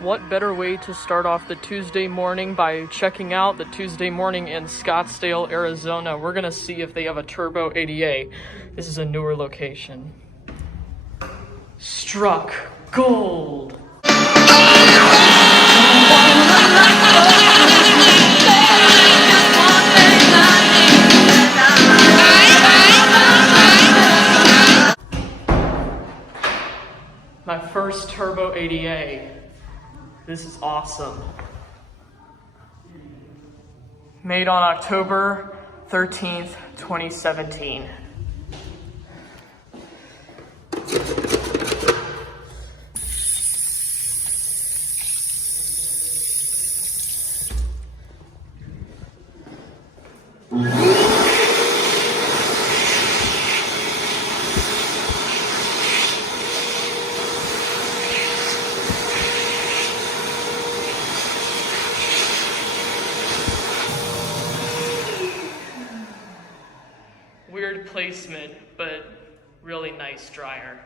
What better way to start off the Tuesday morning by checking out the Tuesday morning in Scottsdale, Arizona. We're gonna see if they have a turbo ADA. This is a newer location. Struck gold. My first turbo ADA. This is awesome. Made on October 13th, 2017. Weird placement, but really nice dryer.